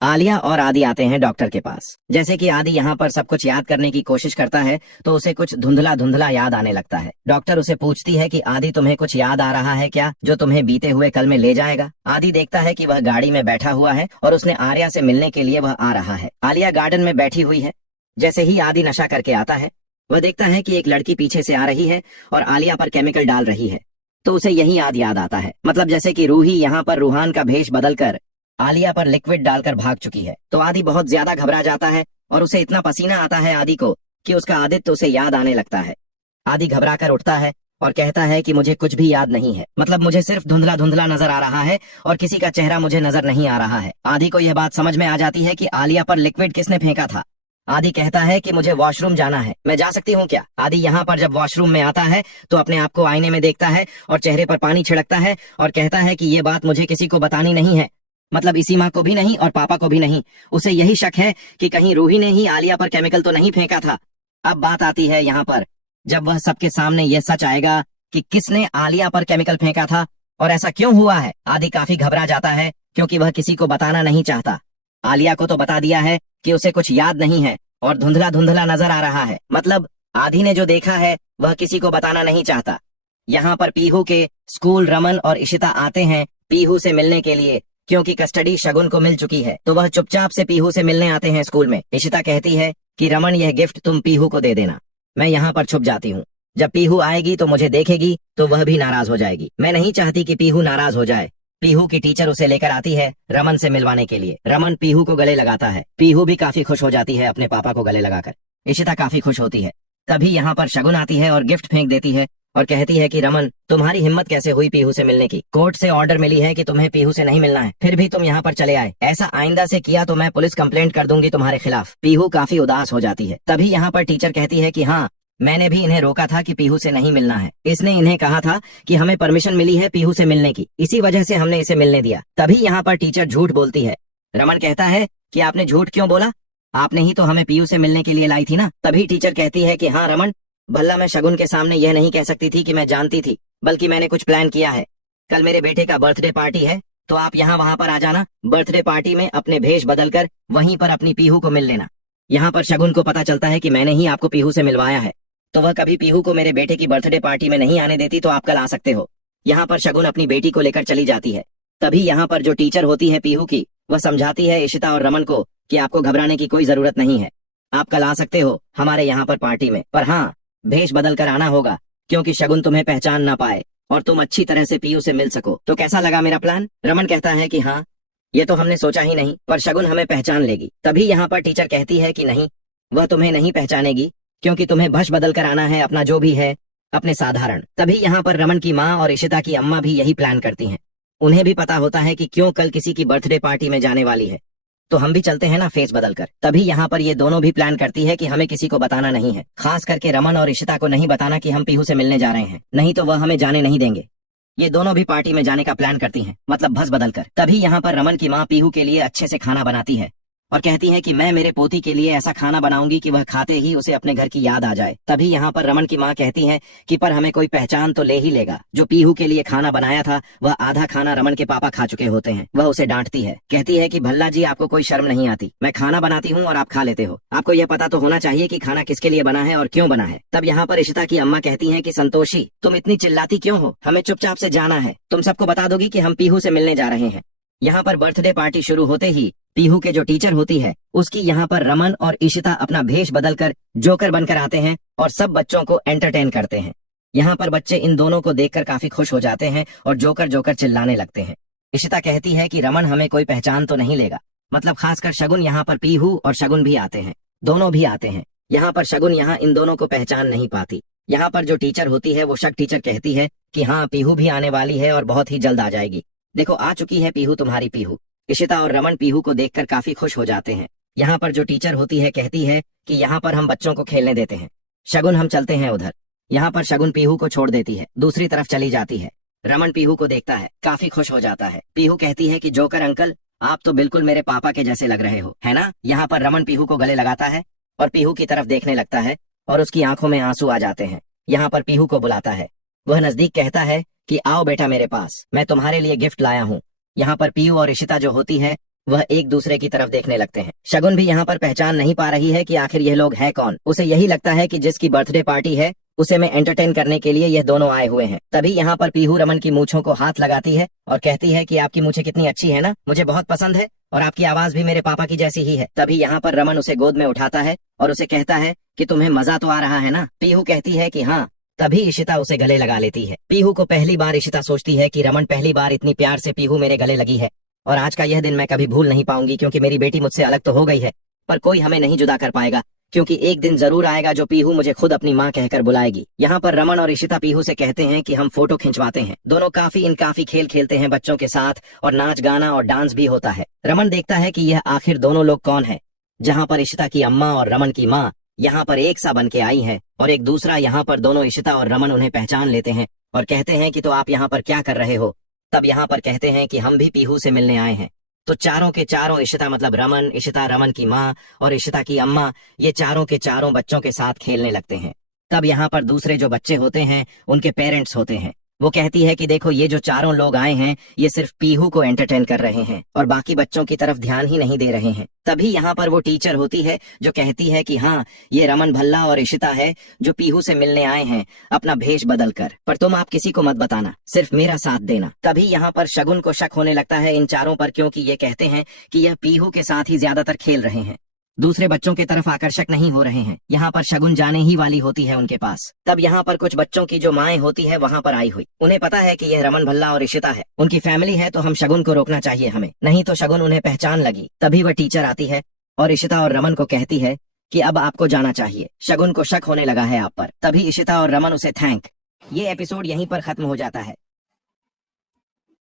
आलिया और आदि आते हैं डॉक्टर के पास। जैसे कि आदि यहाँ पर सब कुछ याद करने की कोशिश करता है तो उसे कुछ धुंधला धुंधला याद आने लगता है। डॉक्टर उसे पूछती है कि आदि तुम्हें कुछ याद आ रहा है क्या, जो तुम्हें बीते हुए कल में ले जाएगा। आदि देखता है कि वह गाड़ी में बैठा हुआ है और उसने आर्या से मिलने के लिए वह आ रहा है। आलिया गार्डन में बैठी हुई है। जैसे ही आदि नशा करके आता है वह देखता है कि एक लड़की पीछे से आ रही है और आलिया पर केमिकल डाल रही है, तो उसे यही याद आता है। मतलब जैसे कि रूही यहाँ पर रूहान का भेष बदलकर आलिया पर लिक्विड डालकर भाग चुकी है। तो आदि बहुत ज्यादा घबरा जाता है और उसे इतना पसीना आता है आदि को कि उसका आदित्य उसे याद आने लगता है। आदि घबरा कर उठता है और कहता है कि मुझे कुछ भी याद नहीं है, मतलब मुझे सिर्फ धुंधला धुंधला नजर आ रहा है और किसी का चेहरा मुझे नजर नहीं आ रहा है। आदि को यह बात समझ में आ जाती है कि आलिया पर लिक्विड किसने फेंका था। आदि कहता है कि मुझे वॉशरूम जाना है, मैं जा सकती हूँ क्या। आदि यहाँ पर जब वॉशरूम में आता है तो अपने आप को आईने में देखता है और चेहरे पर पानी छिड़कता है और कहता है कि ये बात मुझे किसी को बतानी नहीं है, मतलब इसी माँ को भी नहीं और पापा को भी नहीं। उसे यही शक है कि कहीं रूही ने ही आलिया पर केमिकल तो नहीं फेंका था। अब बात आती है यहाँ पर जब वह सबके सामने यह सच आएगा कि किसने आलिया पर केमिकल फेंका था और ऐसा क्यों हुआ है। आदि काफी घबरा जाता है क्योंकि वह किसी को बताना नहीं चाहता। आलिया को तो बता दिया है कि उसे कुछ याद नहीं है और धुंधला धुंधला नजर आ रहा है, मतलब आदि ने जो देखा है वह किसी को बताना नहीं चाहता। यहाँ पर पीहू के स्कूल रमन और इशिता आते हैं पीहू से मिलने के लिए, क्योंकि कस्टडी शगुन को मिल चुकी है तो वह चुपचाप से पीहू से मिलने आते हैं स्कूल में। इशिता कहती है कि रमन यह गिफ्ट तुम पीहू को दे देना, मैं यहाँ पर छुप जाती हूँ। जब पीहू आएगी तो मुझे देखेगी तो वह भी नाराज हो जाएगी। मैं नहीं चाहती कि पीहू नाराज हो जाए। पीहू की टीचर उसे लेकर आती है रमन से मिलवाने के लिए। रमन पीहू को गले लगाता है। पीहू भी काफी खुश हो जाती है अपने पापा को गले लगाकर। इशिता काफी खुश होती है। तभी यहाँ पर शगुन आती है और गिफ्ट फेंक देती है और कहती है कि रमन तुम्हारी हिम्मत कैसे हुई पीहू से मिलने की। कोर्ट से ऑर्डर मिली है कि तुम्हें पीहू से नहीं मिलना है, फिर भी तुम यहाँ पर चले आए। ऐसा आइंदा से किया तो मैं पुलिस कंप्लेंट कर दूंगी तुम्हारे खिलाफ। पीहू काफी उदास हो जाती है। तभी यहाँ पर टीचर कहती है कि हाँ, मैंने भी इन्हें रोका था कि पीहू से नहीं मिलना है। इसने इन्हें कहा था कि हमें परमिशन मिली है पीहू से मिलने की, इसी वजह से हमने इसे मिलने दिया। तभी यहाँ पर टीचर झूठ बोलती है। रमन कहता है कि आपने झूठ क्यों बोला, आपने ही तो हमें पीहू से मिलने के लिए लाई थी ना। तभी टीचर कहती है कि हाँ रमन, भला मैं शगुन के सामने यह नहीं कह सकती थी कि मैं जानती थी, बल्कि मैंने कुछ प्लान किया है। कल मेरे बेटे का बर्थडे पार्टी है तो आप यहाँ वहाँ पर आ जाना। बर्थडे पार्टी में अपने भेष बदलकर वहीं पर अपनी पीहू को मिल लेना। यहाँ पर शगुन को पता चलता है कि मैंने ही आपको पीहू से मिलवाया है, तो वह कभी पीहू को मेरे बेटे की बर्थडे पार्टी में नहीं आने देती, तो आप कल आ सकते हो। यहाँ पर शगुन अपनी बेटी को लेकर चली जाती है। तभी यहाँ पर जो टीचर होती है पीहू की, वह समझाती है इशिता और रमन को कि आपको घबराने की कोई जरूरत नहीं है, आप कल आ सकते हो हमारे यहाँ पर पार्टी में, पर हाँ भेष बदल कर आना होगा क्योंकि शगुन तुम्हें पहचान ना पाए और तुम अच्छी तरह से पीहू से मिल सको। तो कैसा लगा मेरा प्लान। रमन कहता है कि हाँ, ये तो हमने सोचा ही नहीं, पर शगुन हमें पहचान लेगी। तभी यहाँ पर टीचर कहती है कि नहीं, वह तुम्हें नहीं पहचानेगी क्योंकि तुम्हें भष बदल कर आना है अपना जो भी है अपने साधारण। तभी यहाँ पर रमन की माँ और इशिता की अम्मा भी यही प्लान करती हैं। उन्हें भी पता होता है कि क्यों कल किसी की बर्थडे पार्टी में जाने वाली है, तो हम भी चलते हैं ना फेस बदल कर। तभी यहाँ पर ये दोनों भी प्लान करती है कि हमें किसी को बताना नहीं है, खास करके रमन और इशिता को नहीं बताना कि हम पीहू से मिलने जा रहे हैं, नहीं तो वह हमें जाने नहीं देंगे। ये दोनों भी पार्टी में जाने का प्लान करती हैं, मतलब भस बदल कर। तभी यहाँ पर रमन की माँ पीहू के लिए अच्छे से खाना बनाती है और कहती है कि मैं मेरे पोती के लिए ऐसा खाना बनाऊंगी कि वह खाते ही उसे अपने घर की याद आ जाए। तभी यहाँ पर रमन की माँ कहती है कि पर हमें कोई पहचान तो ले ही लेगा। जो पीहू के लिए खाना बनाया था वह आधा खाना रमन के पापा खा चुके होते हैं। वह उसे डांटती है, कहती है कि भल्ला जी आपको कोई शर्म नहीं आती, मैं खाना बनाती हूँ और आप खा लेते हो, आपको यह पता तो होना चाहिए कि खाना किसके लिए बना है और क्यों बना है। तब यहाँ पर इशिता की अम्मा कहती है कि संतोषी तुम इतनी चिल्लाती क्यों हो, हमें चुपचाप से जाना है, तुम सबको बता दोगी कि हम पीहू से मिलने जा रहे हैं। यहाँ पर बर्थडे पार्टी शुरू होते ही पीहू के जो टीचर होती है उसकी यहाँ पर रमन और इशिता अपना भेष बदलकर जोकर बनकर आते हैं और सब बच्चों को एंटरटेन करते हैं। यहाँ पर बच्चे इन दोनों को देखकर काफी खुश हो जाते हैं और जोकर जोकर चिल्लाने लगते हैं। इशिता कहती है कि रमन हमें कोई पहचान तो नहीं लेगा, मतलब खासकर शगुन। यहाँ पर पीहू और शगुन भी आते हैं, दोनों भी आते हैं। यहाँ पर शगुन यहाँ इन दोनों को पहचान नहीं पाती। यहाँ पर जो टीचर होती है वो शक टीचर कहती है कि हाँ पीहू भी आने वाली है और बहुत ही जल्द आ जाएगी, देखो आ चुकी है पीहू, तुम्हारी पीहू। इशिता और रमन पीहू को देखकर काफी खुश हो जाते हैं। यहाँ पर जो टीचर होती है कहती है कि यहाँ पर हम बच्चों को खेलने देते हैं, शगुन हम चलते हैं उधर। यहाँ पर शगुन पीहू को छोड़ देती है, दूसरी तरफ चली जाती है। रमन पीहू को देखता है, काफी खुश हो जाता है। पीहू कहती है कि जोकर अंकल आप तो बिल्कुल मेरे पापा के जैसे लग रहे हो, है ना। यहाँ पर रमन पीहू को गले लगाता है और पीहू की तरफ देखने लगता है और उसकी आंखों में आंसू आ जाते हैं। यहाँ पर पीहू को बुलाता है, वह नजदीक कहता है कि आओ बेटा मेरे पास, मैं तुम्हारे लिए गिफ्ट लाया हूँ। यहाँ पर पीहू और इशिता जो होती है वह एक दूसरे की तरफ देखने लगते हैं। शगुन भी यहाँ पर पहचान नहीं पा रही है कि आखिर यह लोग हैं कौन। उसे यही लगता है कि जिसकी बर्थडे पार्टी है उसे मैं एंटरटेन करने के लिए यह दोनों आए हुए हैं। तभी यहाँ पर पीहू रमन की मूंछों को हाथ लगाती है और कहती है कि आपकी मूंछें कितनी अच्छी है ना, मुझे बहुत पसंद है और आपकी आवाज भी मेरे पापा की जैसी ही है। तभी यहाँ पर रमन उसे गोद में उठाता है और उसे कहता है कि तुम्हें मजा तो आ रहा है ना। पीहू कहती है कि हाँ। तभी इशिता उसे गले लगा लेती है। पीहू को पहली बार इशिता सोचती है कि रमन पहली बार इतनी प्यार से पीहू मेरे गले लगी है और आज का यह दिन मैं कभी भूल नहीं पाऊंगी, क्योंकि मेरी बेटी मुझसे अलग तो हो गई है पर कोई हमें नहीं जुदा कर पाएगा, क्योंकि एक दिन जरूर आएगा जो पीहू मुझे खुद अपनी माँ कहकर बुलाएगी। यहाँ पर रमन और इशिता पीहू से कहते हैं कि हम फोटो खिंचवाते हैं। दोनों काफी खेल खेलते हैं बच्चों के साथ और नाच गाना और डांस भी होता है। रमन देखता है कि यह आखिर दोनों लोग कौन है, जहाँ पर इशिता की अम्मा और रमन की माँ यहाँ पर एक सा बन के आई है और एक दूसरा यहाँ पर दोनों इशिता और रमन उन्हें पहचान लेते हैं और कहते हैं कि तो आप यहाँ पर क्या कर रहे हो। तब यहाँ पर कहते हैं कि हम भी पीहू से मिलने आए हैं। तो चारों के चारों इशिता मतलब रमन, इशिता, रमन की माँ और इशिता की अम्मा, ये चारों के चारों बच्चों के साथ खेलने लगते हैं। तब यहाँ पर दूसरे जो बच्चे होते हैं उनके पेरेंट्स होते हैं। वो कहती है कि देखो ये जो चारों लोग आए हैं ये सिर्फ पीहू को एंटरटेन कर रहे हैं और बाकी बच्चों की तरफ ध्यान ही नहीं दे रहे हैं। तभी यहाँ पर वो टीचर होती है जो कहती है कि हाँ ये रमन भल्ला और इशिता है जो पीहू से मिलने आए हैं अपना भेष बदल कर, पर तुम आप किसी को मत बताना, सिर्फ मेरा साथ देना। तभी यहाँ पर शगुन को शक होने लगता है इन चारों पर, क्योंकि ये कहते हैं कि यह पीहू के साथ ही ज्यादातर खेल रहे हैं, दूसरे बच्चों की तरफ आकर्षक नहीं हो रहे हैं। यहाँ पर शगुन जाने ही वाली होती है उनके पास। तब यहाँ पर कुछ बच्चों की जो माएँ होती है वहाँ पर आई हुई। उन्हें पता है कि यह रमन भल्ला और इशिता है, उनकी फैमिली है, तो हम शगुन को रोकना चाहिए हमें, नहीं तो शगुन उन्हें पहचान लगी। तभी वह टीचर आती है और इशिता और रमन को कहती है कि अब आपको जाना चाहिए, शगुन को शक होने लगा है आप पर। तभी इशिता और रमन उसे थैंक। ये एपिसोड यहीं पर खत्म हो जाता है।